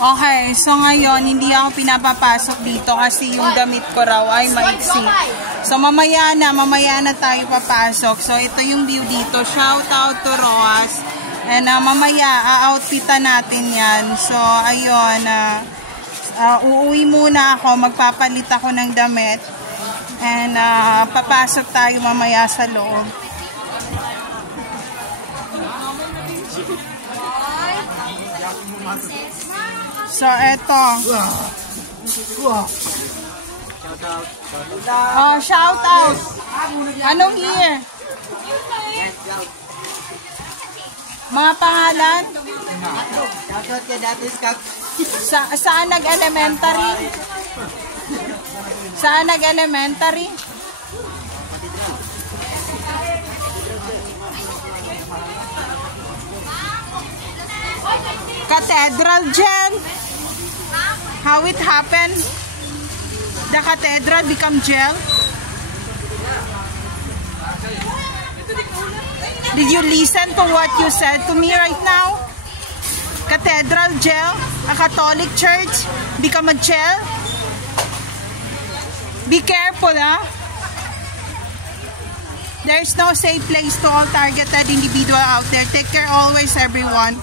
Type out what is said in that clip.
Okay, so ngayon, hindi ako pinapapasok dito kasi yung damit ko raw ay maiksi. So mamaya na tayo papasok. So ito yung view dito. Shout out to Roas. And mamaya, outfitan natin yan. So ayun, uuwi muna ako. Magpapalit ako ng damit. And papasok tayo mamaya sa loob. So, eto. Oh, shout out. Anong year? Mga pangalan? Saan nag-elementary? Saan nag-elementary? Cathedral, Jen. How it happened? The cathedral become gel? Did you listen to what you said to me right now? Cathedral gel? A Catholic church become a gel? Be careful, huh? There's no safe place to all targeted individual out there. Take care always, everyone.